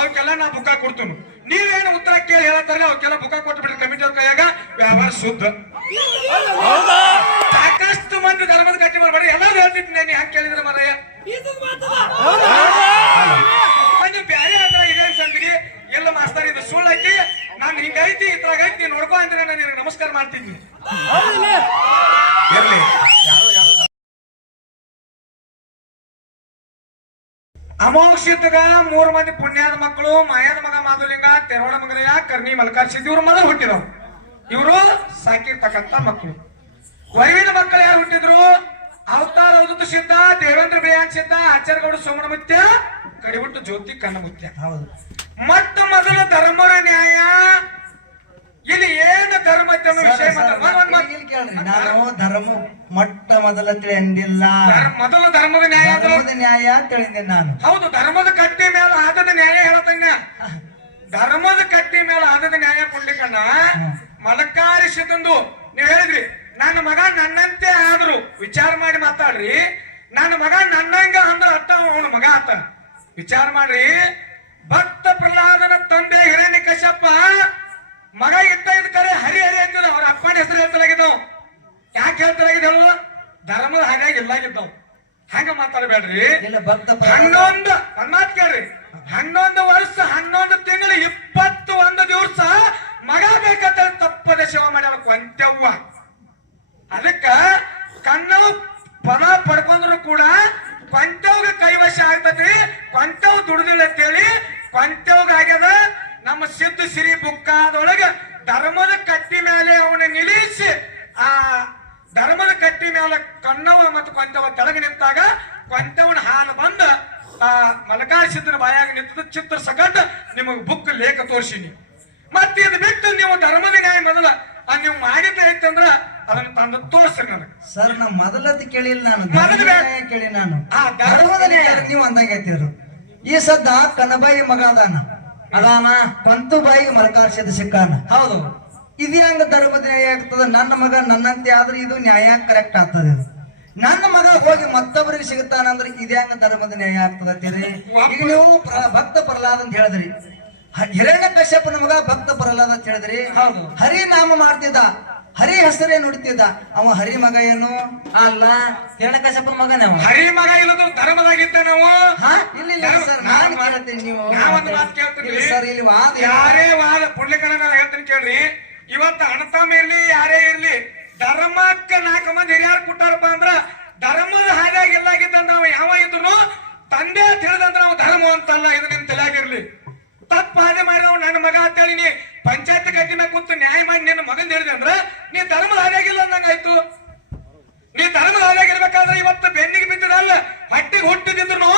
ಅವಕ್ಕೆಲ್ಲ ನಾ ಬುಕ್ಕ ಕೊಡ್ತೀನಿ. ನೀವೇನು ಉತ್ತರ ಕೇಳಿ ಹೇಳ್ತಾರೆ ಅವಕ್ಕೆಲ್ಲ ಬುಕ್ಕ ಕೊಟ್ಟು ಬಿಡ್ರಿ ಕಮಿಟಿ ಅವ್ರ ಕೈಯಾಗ. ವ್ಯವಹಾರ ಶುದ್ಧ. ಸಾಕಷ್ಟು ಮಂದಿ ಧರ್ಮದ ಕಟ್ಟಿ ಬರ್ಬೇಡಿ. ಎಲ್ಲರೂ ಹೇಳ್ತಿದ್ದೀನಿ ನೀ ಹ್ಯಾಂಗ ಕೇಳಿದ್ರೆ ಮರಯ್ಯ. ಮಂದಿ ಬ್ಯಾರೆ ಹತ್ರ ಇದೇ ಸಂದಿಗೆ ಎಲ್ಲ ಮಾಸ್ತರ್ ಇದು ಸುಳ್ಳು ಐತಿ. ನಾನು ಹಿಂಗೈತಿ ಇದ್ರಾಗ ಐತಿ ನೋಡ್ಕೊ ಅಂದ್ರೆ ನಾನು ನಿನಗೆ ನಮಸ್ಕಾರ ಮಾಡ್ತಿದ್ನಿ ಇರ್ಲಿ. ಅಮೋಕ್ಷಿತಗ ಮೂರು ಮಂದಿ ಪುಣ್ಯದ ಮಕ್ಕಳು ಮಾಯದ ಮಗ ಮಾಧುಲಿಂಗ ತೆರವಣ ಮಗಲಯ ಕರ್ಣಿ ಮಲ್ಕಾರ್ಸಿದ್ ಇವ್ರ ಮೊದಲು ಹುಟ್ಟಿದವು ಇವರು ಸಾಕಿರ್ತಕ್ಕಂತ ಮಕ್ಕಳು. ವೈವಿನ ಮಕ್ಕಳು ಯಾರು ಹುಟ್ಟಿದ್ರು? ಅವತಾರ ಅವಧೂತ ಸಿದ್ಧ ದೇವೇಂದ್ರ ಬಿಯಾನ್ ಸಿದ್ಧ ಆಚಾರ್ಯಗೌಡ ಸೋಮಣ ಮುತ್ಯ ಕಡಿಬಿಟ್ಟು ಜ್ಯೋತಿ ಕಣ್ಣ ಮುತ್ಯ ಹೌದು. ಮೊಟ್ಟ ಮೊದಲು ಧರ್ಮರ ನ್ಯಾಯ ಇಲ್ಲಿ ಏನು ಧರ್ಮ ವಿಷಯ ಇಲ್ಲಿ ಕೇಳ್ರಿ ನಾನು ಧರ್ಮ ಮೊಟ್ಟ ಮೊದಲ ತಿಳಿಯಂದಿಲ್ಲ. ಮೊದಲು ಧರ್ಮದ ನ್ಯಾಯ ಧರ್ಮದ ನ್ಯಾಯ ತಿಳಿದೆ ನಾನು. ಹೌದು ಧರ್ಮದ ಕಟ್ಟಿ ಮೇಲೆ ಆದದ ನ್ಯಾಯ ಹೇಳತಂಗ ಧರ್ಮದ ಕಟ್ಟಿ ಮೇಲೆ ಆದದ ನ್ಯಾಯ ಕೊಡ್ಲಿಕ್ಕಣ್ಣ ಮಲಕಾರಿಸಿದಂದು ನೀವ್ ಹೇಳಿದ್ರಿ ನನ್ನ ಮಗ ನನ್ನಂತೆ ಆದ್ರು. ವಿಚಾರ ಮಾಡಿ ಮಾತಾಡ್ರಿ. ನನ್ನ ಮಗ ನನ್ನಂಗ ಅಂದ್ರ ಅತ್ತ ಅವನ ಮಗ ಆತ. ವಿಚಾರ ಮಾಡ್ರಿ. ಭಕ್ತ ಪ್ರಹ್ಲಾದನ ತಂದೆ ಹಿರಣ್ಯ ಕಶ್ಯಪ ಮಗ ಇದ್ದ ಇದ್ ಕರೆ ಹರಿ ಹರಿ ಅಂತ ಅವ್ರ ಅಪ್ಪನ ಹೆಸರು ಹೇಳ್ತಲಾಗಿದ್ದವು. ಯಾಕೆ ಹೇಳ್ತಲಾಗಿದ್ದು ಹೇಳು ಧರ್ಮದ ಹರಿಯಾಗಿ ಇಲ್ಲಾಗಿದ್ದವು. ಹಂಗ ಮಾತಾಡಬೇಡ್ರಿ. ಹನ್ನೊಂದು ಒಂದ್ ಮಾತು ಕೇಳ್ರಿ. ಹನ್ನೊಂದು ವರ್ಷ ಹನ್ನೊಂದು ತಿಂಗಳು ಇಪ್ಪತ್ತು ಒಂದು ದಿವಸ ಮಗ ಬೇಕಂತ ತಪ್ಪದ ಶಿವ ಮಾಡ್ಯಾವ ಕೊಂತೆವ್ವ ಅದಕ್ಕ ಕಣ್ಣವು ಪಣ ಪಡ್ಕೊಂಡ್ರು ಕೂಡ ಕೊಂತೆವ್ಗ ಕೈವಶ ಆಗ್ತದ್ರಿ ಕೊಂತೆವ್ ದುಡ್ದಿಲ್ಲ ಅಂತೇಳಿ ಕೊಂತೆವ್ಗ ಆಗ್ಯದ. ಸಿದ್ಧ ಸಿರಿ ಬುಕ್ಕಾದೊಳಗ ಧರ್ಮದ ಕಟ್ಟಿ ಮೇಲೆ ಅವನ ನಿಲ್ಲಿಸಿ ಆ ಧರ್ಮದ ಕಟ್ಟಿ ಮೇಲೆ ಕಣ್ಣವ ಮತ್ತು ಕೊಂತವ ತೆಳಗೆ ನಿಂತಾಗ ಕೊಂತವನ ಹಾಲು ಬಂದ ಆ ಮಲಕಾರ ಸಿದ್ಧನ ಬಾಯಾಗ ನಿಂತದ ಚಿತ್ರ ಸಕಟ್ ನಿಮಗೆ ಬುಕ್ ಲೇಖ ತೋರಿಸಿನಿ. ಮತ್ತೆ ಇದು ಬಿಟ್ಟು ನೀವು ಧರ್ಮದ ನ್ಯಾಯ ಮೊದಲ ಆ ನೀವು ಮಾಡಿದ ಐತಂದ್ರ ಅದನ್ನ ತಂದು ತೋರಿಸ್ರಿ ನನಗೆ. ಸರ್ ನಾ ಮೊದಲದ್ದು ಕೇಳಿಲ್ಲ ನಾನು. ಕೇಳಿ ನಾನು. ಆ, ಧರ್ಮದ ನ್ಯಾಯ. ನೀವು ಅಂದಂಗೆ ಐತಿದ್ರು ಈ ಸದ್ದ ಕನಬಾಯಿ ಮಗ ಅದಾನ. ಅದಾನ? ಬಾಯಿಗೆ ಮರಕಾರ್ಷದ ಸಿಕ್ಕಾನ ಹೌದು. ಇದು ಹೆಂಗ ಧರ್ಮದ ನ್ಯಾಯ ಆಗ್ತದ ನನ್ನ ಮಗ ನನ್ನಂತೆ ಆದ್ರೆ ಇದು ನ್ಯಾಯ ಕರೆಕ್ಟ್ ಆಗ್ತದ ನನ್ನ ಮಗ ಹೋಗಿ ಮತ್ತೊಬ್ಬರಿಗೆ ಸಿಗುತ್ತಾನಂದ್ರೆ ಇದು ಹೆಂಗ ಧರ್ಮದ ನ್ಯಾಯ ಆಗ್ತದ ಅಂತೀರಿ? ಈಗ ನೀವು ಭಕ್ತ ಪ್ರಹ್ಲಾದ್ ಅಂತ ಹೇಳಿದ್ರಿ. ಹಿರಣ್ಯ ಕಶ್ಯಪನ ಮಗ ಭಕ್ತ ಪ್ರಹ್ಲಾದ್ ಅಂತ ಹೇಳಿದ್ರಿ. ಹೌದು. ಹರಿನಾಮ ಮಾಡ್ತಿದ್ದ. ಹರಿ ಹೆಸರೇ ನುಡಿತಿದ್ದ. ಅವ ಹರಿ ಮಗ ಏನು? ಅಲ್ಲ ಹಿರಣ್ಯಕಶ್ಯಪನ ಮಗನೇ ಅವ. ಹರಿ ಮಗ ಇಲ್ಲದ ಧರ್ಮದಾಗಿದ್ದ ನಾವು? ಹಾ? ಇಲ್ಲ ಇಲ್ಲ ಸರ್ ನಾನು ಕೇಳ್ತೀನಿ ನೀವು. ನಾವೊಂದು ಮಾತು ಕೇಳ್ತೀನಿ ಸರ್ ಇಲ್ಲಿ ವಾದ? ಯಾರೇ ವಾದ ಪುಣ್ಯಕಣ ನಾನು ಹೇಳ್ತೀನಿ ಕೇಳ್ರಿ. ಇವತ್ತು ಅಣತಾಮೆ ಇರ್ಲಿ ಯಾರೇ ಇರ್ಲಿ ಧರ್ಮಕ್ಕ ನಾಲ್ಕು ಮಂದಿ ಹಿರಿಯಾರು ಕೊಟ್ಟಾರಪ್ಪ ಅಂದ್ರ ಧರ್ಮದ ಹಾದಿಯಾಗಿ ಎಲ್ಲಾಗಿದ್ದ ನಾವು ಯಾವ ಇದ್ರು ತಂದೆ ಅಂತ ಹೇಳಿದಂದ್ರ ನಾವು ಧರ್ಮ ಅಂತಲ್ಲ ಇದು ನಿಮ್ ತಲೆಯಾಗಿರ್ಲಿ ತಪ್ಪ ಹಾದಿ ಮಾಡಿ ನಾವು ನನ್ನ ಮಗ ಅಂತೇಳಿ ನೀ ಪಂಚಾಯತ್ ಗಟ್ಟಿ ಮೇಲೆ ಕೂತು ನ್ಯಾಯ ಮಾಡಿ ನಿನ್ನ ಮಗನ್ ಹೇಳಿದೆ ಅಂದ್ರ ನೀ ಧರ್ಮದ ಹಾದಿಯಾಗಿಲ್ಲ ಅಂದಂಗಾಯ್ತು ನೀ ಧರ್ಮದ ಹಾದಿಯಾಗಿರ್ಬೇಕಾದ್ರೆ ಇವತ್ತು ಬೆನ್ನಿಗೆ ಬಿದ್ದಿರಲ್ಲ ಹಟ್ಟಿಗೆ ಹುಟ್ಟಿದ್ರು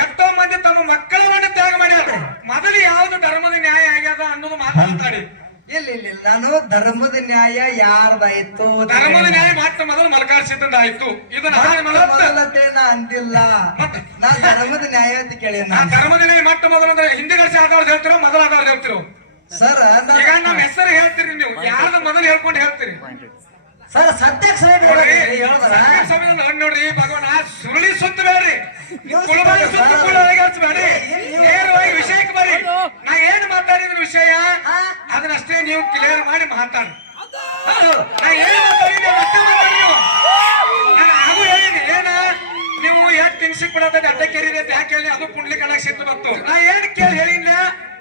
ಎಷ್ಟೋ ಮಂದಿ ತಮ್ಮ ಮಕ್ಕಳವನ್ನ ತ್ಯಾಗ ಮಾಡ್ಯಾರ ಮೊದಲು ಯಾವ್ದು ಧರ್ಮದ ನ್ಯಾಯ ಆಗ್ಯದ ಅನ್ನೋದು ಮಾತಾಡಿ ಇಲ್ಲ ಇಲ್ಲ ಇಲ್ಲ ನಾನು ಧರ್ಮದ ನ್ಯಾಯ ಯಾರ್ದಾಯ್ತು ಧರ್ಮದ ನ್ಯಾಯ ಮಾತ್ರ ಮೊದಲು ಮಲಕಾರ್ಸಿದ್ದಂದ ಆಯ್ತು. ಇದನ್ನ ಹಾಗೆ ನಾ ಅಂದಿಲ್ಲ. ನಾ ಧರ್ಮದ ನ್ಯಾಯ ಅಂತ ಕೇಳಿ ನಾ ಧರ್ಮದ ನ್ಯಾಯ ಮಾತ್ರ ಮೊದಲು ಅಂದ್ರೆ ಹಿಂದೆ ಕಳಿಸಿ ಆದವ್ರು ಹೇಳ್ತಿರೋ ಮೊದಲ ಆದವ್ರು ಹೇಳ್ತಿರೋ? ಸರ್ ಈಗ ನಮ್ಮ ಹೆಸರು ಹೇಳ್ತೀರಿ ನೀವು. ಯಾರ್ದ ಮೊದಲು ಹೇಳ್ಕೊಂಡು ಹೇಳ್ತೀರಿ? ಸರ್ ಸತ್ಯಕ್ಕೆ ಸರಿ ನೋಡ್ರಿ, ಭಗವಾನ ಸುರುಳಿ ಸುತ್ತ ಬೇಡ್ರಿ. ಕುಳಬಾಯಿ ಸುತ್ತ. ಕುಳವಾಗಿ ನೇರವಾಗಿ ವಿಷಯಕ್ಕೆ ಬರ್ರಿ. ನಾ ಏನ್ ಮಾತಾಡಿದ ವಿಷಯ? ನೀವು ಕ್ಲಿಯರ್ ಮಾಡಿ ಮಾತಾಡಿ ನಾ ಅದು ಹೇಳಿನಿ ಏನ? ನೀವು ಎಷ್ಟು ತಿನ್ಸಿ ಕೊಡೋದ ಅಡ್ಡ ಕೇರಿದೆ ಅಂತ ಯಾಕೆ ಹೇಳಿ? ಅದು ಕುಂಡ್ಲಿ ಕಣಕ್ ಸಿಟ್ಟು ಬಂತು. ನಾ ಏನ್ ಕೇಳಿ ಹೇಳಿಲ್ಲ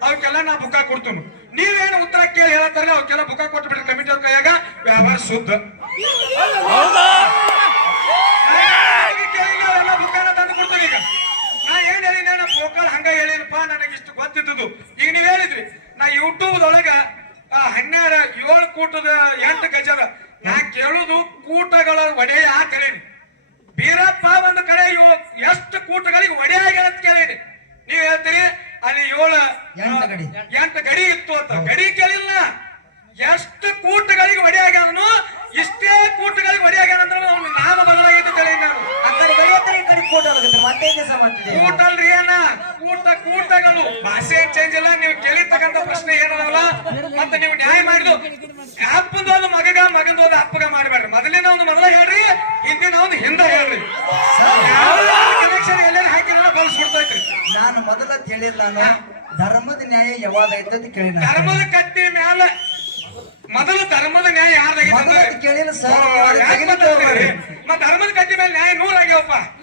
ಅವಕ್ಕೆಲ್ಲ ನಾ ಬುಕ್ಕ ಕೊಡ್ತೀನಿ. ನೀವೇನು ಉತ್ತರ ಕೇಳಿ ಹೇಳ್ತಾರಲ್ಲ ಅವಕ್ಕೆಲ್ಲ ಬುಕ್ಕ ಕೊಟ್ಟು ಬಿಡ್ರಿ ಕಮಿಟಿ ಅವ್ರ ಕೈಯಾಗ? ವ್ಯವಹಾರ ಶುದ್ಧ. ನಾ ಏನ್ ಹೇಳಿ ನಾನು ಪೋಕಲ್ ಹಂಗ ಹೇಳಿನಪ್ಪ ನನಗೆ ಇಷ್ಟು ಗೊತ್ತಿದ್ದು ಈಗ ನೀವ್ ಹೇಳಿದ್ರಿ ನಾ ಯೂಟ್ಯೂಬ್ ಒಳಗ ಕೂಟದ ಎಂಟು ಗಜರ. ನಾ ಕೇಳುದು ಕೂಟಗಳ ಒಡೆ ಆ ಕರೇನಿ ಬೀರಪ್ಪ ಒಂದು ಕಡೆ ಇವು- ಎಷ್ಟು ಕೂಟಗಳಿಗೆ ಒಡೆ ಅಂತ ಕೇಳೇನಿ. ನೀವ್ ಹೇಳ್ತೀರಿ ಅಲ್ಲಿ ಏಳು ಎಂಟು ಗಡಿ. ಎಂಟು ಗಡಿ ಇತ್ತು ಅಂತ ಗಡಿ ಕೇಳಿಲ್ಲ ಎಷ್ಟು ಕೂಟಗಳಿಗೆ ಒಡೆ ಆಗ್ಯಾದನು ಇಷ್ಟೇ ಕೂಟಗಳಿಗೆ ಒಡೆ ಆಗ್ಯಾನ ಅಂದ್ರೆ ಅವ್ನು ನಾಮ ಬದಲಾಗೈತಿ ಕೇಳಿ ನಾನು ಆ ಕಡೆ ಗಡಿ ಹತ್ರ ಈ ಕಡೆ ಫೋಟೋ ಆಗುತ್ತೆ ಮತ್ತೆ ಕೆಲಸ ಮಾಡ್ತಿದ್ದೀವಿ ಊಟ ಅಲ್ರಿ ಏನ ಕೂಟ ಕೂಟಗಳು ಭಾಷೆ ಚೇಂಜ್ ಇಲ್ಲ. ನೀವು ಕೇಳಿರ್ತಕ್ಕಂತ ಪ್ರಶ್ನೆ ಏನದಲ್ಲ? ಮತ್ತೆ ನೀವು ನ್ಯಾಯ ಮಾಡಿದ್ರು ಅಪ್ಪಂದು ಒಂದು ಮಗಗ ಮಗಂದು ಒಂದು ಅಪ್ಪಗ ಮಾಡಬೇಡ್ರಿ. ಮೊದಲಿನ ಒಂದು ಮೊದಲ ಹೇಳ್ರಿ ಹಿಂದಿನ ಒಂದು ಹಿಂದ ಹೇಳ್ರಿ. ಕನೆಕ್ಷನ್ ಎಲ್ಲೇನು ಹಾಕಿರಲ್ಲ ಬಲ್ಸ್ ನಾನು ಮೊದಲ ಹೇಳಿಲ್ಲ ನಾನು ಧರ್ಮದ ನ್ಯಾಯ ಯಾವಾಗ ಐತಂತ ಕೇಳಿ ಧರ್ಮದ ಕಟ್ಟಿ ಮ್ಯಾಲ ಮೊದಲು ಧರ್ಮದ ನ್ಯಾಯ ಯಾರ್ದಾಗ ಮೊದಲು ಅಂದ್ರೆ? ಅದು ಕೇಳಿಲ್ಲ ಸರ್, ಧರ್ಮದ ಕಟ್ಟಿ ಮೇಲೆ ನ್ಯಾಯ ನೂರ ಆಗ್ಯಾವಪ್ಪ ಅದ್ರಾಗ ಹೇಳ್ತಾರಾಗೇನಿಲ್ಲ?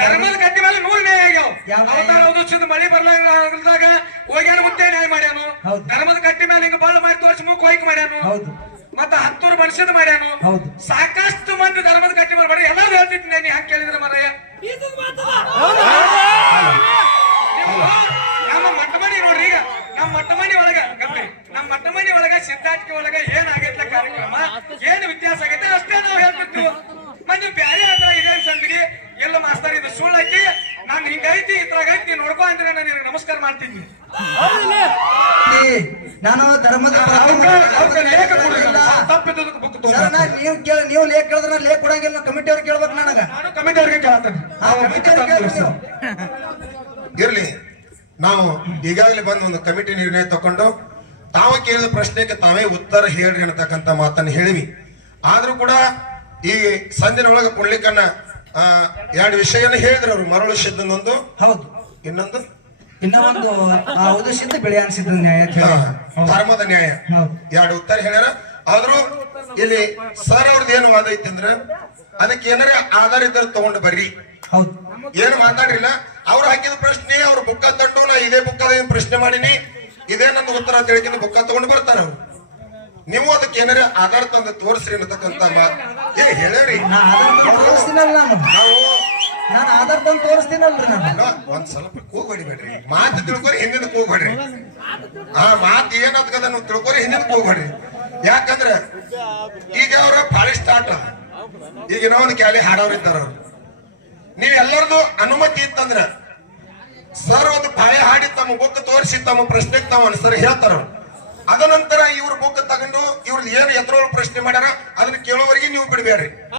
ಧರ್ಮದ ಕಟ್ಟಿ ಮೇಲೆ ನೂರು ನ್ಯಾಯ ಆಗ್ಯಾವ? ಅವತಾರ ಉದಿಸಿದ ಮಳಿ ಬರ್ಲಾಗ ಹೋಗ್ಯಾನ ಮುತ್ತೆ ನ್ಯಾಯ ಮಾಡ್ಯಾನು. ಹೌದು. ಧರ್ಮದ ಕಟ್ಟಿ ಮೇಲೆ ಹಿಂಗ ಬಾಳ ಮಾಡಿ ತೋರಿಸಿ ಮೂಕ್ ಹೋಯ್ಕ್ ಮಾಡ್ಯಾನು. ಹೌದು. ಮತ್ತ ಹತ್ತೂರು ಮನುಷ್ಯದ ಮಾಡ್ಯಾನು. ಹೌದು. ಸಾಕಷ್ಟು ಮಂದಿ ಧರ್ಮದ ಕಟ್ಟಿ ಮೇಲೆ ಬರೀ ಎಲ್ಲಾರು ಹೇಳ್ತಿದ್ದೀನಿ ನೀ ಹಂಗ ಕೇಳಿದ್ರೆ ಮರಯ್ಯ ನೀವು ನಮ್ಮ ಮಟ್ಟಮಣಿ ನೋಡ್ರಿ ಈಗ. ನಮ್ಮ ಮಟ್ಟಮನಿ ಒಳಗ ನಮ್ಮ ಮಟ್ಟಮನಿ ಒಳಗ ಸಿದ್ಧಾರ್ಥಿ ಒಳಗ ಏನ್ ಆಗೈತ್ಲ ಕಾರ್ಯಕ್ರಮ ಏನ್ ವ್ಯತ್ಯಾಸ ಆಗೈತೆ ಅಷ್ಟೇ ನಾವು ಹೇಳ್ತಿರ್ತೀವಿ ಮಂದಿ ಬ್ಯಾರೆ ಹತ್ರ ಇದೇನ್ ಸಂದಿಗೆ ಎಲ್ಲ ಮಾಸ್ತರ್ ಇದು ಸುಳ್ಳು ಐತಿ ಹಿಂಗೈತಿ ಇದ್ರಾಗ ಐತಿ ನೀನ್ ನೋಡ್ಕೊ ಅಂದ್ರೆ ನಾನು ನಿನಗೆ ನಮಸ್ಕಾರ ಮಾಡ್ತೀನಿ. ನಾನು ಧರ್ಮದ. ಬುಕ್ ತಗೊಂಡ್ ನೀವು ಕೇಳ ನೀವು ಲೇಖ ಕೇಳಿದ್ರೆ ಲೇಖ ಕೊಡಂಗಿಲ್ಲ ಕಮಿಟಿ ಅವ್ರು ಕೇಳ್ಬೇಕು ನನಗ. ನಾನು ಕಮಿಟಿ ಅವ್ರಿಗೆ ಕೇಳ್ತೇನೆ. ಆ ಕಮಿಟಿ ಅವ್ರಿಗೆ ಕೇಳ್ಬೇಕು ನೀವು. ಇರ್ಲಿ ನಾವು ಈಗಾಗಲೇ ಬಂದು ಒಂದು ಕಮಿಟಿ ನಿರ್ಣಯ ತಕೊಂಡು ತಾವು ಕೇಳಿದ ಪ್ರಶ್ನೆಗೆ ತಾವೇ ಉತ್ತರ ಹೇಳ್ರಿ ಅನ್ನತಕ್ಕಂತ ಮಾತನ್ನು ಹೇಳಿವಿ. ಆದ್ರೂ ಕೂಡ ಈ ಸಂದಿನ ಒಳಗ ಆ, ಎರಡು ವಿಷಯನ ಹೇಳಿದ್ರು ಅವರು. ಮರಳು ಸಿದ್ಧನೊಂದು ಹೌದು. ಇನ್ನೊಂದು? ಇನ್ನೊಂದು ಸಿದ್ಧ ಬೆಳೆ ನ್ಯಾಯ ಅಂತ ಆ, ಹೇಳಿ ಧರ್ಮದ ನ್ಯಾಯ. ಹೌದು. ಎರಡು ಉತ್ತರ ಹೇಳ್ಯಾರ. ಆದ್ರೂ ಇಲ್ಲಿ ಸರ್ ಅವ್ರದ್ದು ಏನು ವಾದ ಐತಿ ಅಂದ್ರೆ ಅದಕ್ಕೆ ಏನಾರ ಆಧಾರ ಇದ್ರೆ ತಗೊಂಡು ಬರ್ರಿ. ಹೌದು. ಏನು ಮಾತಾಡ್ರಿಲ್ಲ. ಅವ್ರು ಹಾಕಿದ ಪ್ರಶ್ನೆ ಅವ್ರ ಬುಕ್ಕ ತಂಡು ನಾ ಇದೇ ಬುಕ್ಕದ ಪ್ರಶ್ನೆ ಮಾಡೀನಿ. ಇದೇ ನನ್ನ ಉತ್ತರ ಅಂತ ಹೇಳಿಕಿಂದ ಬುಕ್ಕ ತಗೊಂಡು ಬರ್ತಾರ ಅವ್ರು. ನೀವು ಅದಕ್ಕೆ ಏನಾರ ಆಧಾರ ತಂದು ತೋರಿಸ್ರಿ ಅನ್ನತಕ್ಕಂತ ಏ ಹೇಳೇರಿ. ನಾವು ನಾನು. ಆಧಾರ್ ತಂದು ತೋರಿಸ್ತೀನಲ್ರಿ ನಾನು. ಒಂದ್ ಸ್ವಲ್ಪ ಕೂಗ್ಬೇಡ್ರಿ ಮಾತು ತಿಳ್ಕೊರಿ ಹಿಂದಿನ ಕೂಗ್ಬೇಡ್ರಿ. ಆ ಮಾತು ಏನಂತದ ನೀವು ತಿಳ್ಕೊರಿ ಹಿಂದಿನ ಕೂಗ್ಬೇಡ್ರಿ. ಯಾಕಂದ್ರೆ ಈಗ ಅವ್ರ ಪಾಳಿ ಸ್ಟಾರ್ಟ್ ಈಗ ಏನೋ ಒಂದು ಕ್ಯಾಲಿ ಹಾಡೋರು ಇದ್ದಾರ ಅವ್ರು. ನೀವ್ ಎಲ್ಲರದು ಅನುಮತಿ ಇತ್ತಂದ್ರ ಸರ್ ಒಂದು ಪಾಳೆ ಹಾಡಿ ತಮ್ಮ ಬುಕ್ ತೋರಿಸಿ ತಮ್ಮ ಪ್ರಶ್ನೆಗೆ ತಾವು ಅನ್ಸರ್ ಹೇಳ್ತಾರ ಅವ್ರು. ಅದ ನಂತರ ಇವ್ರ ಬುಕ್ ತಗೊಂಡು ಇವ್ರದ್ದು ಏನ್ ಎದುರು ಪ್ರಶ್ನೆ ಮಾಡ್ಯಾರ ಅದನ್ನ ಕೇಳೋವರೆಗೆ ನೀವು ಬಿಡ್ಬೇಡ್ರಿ.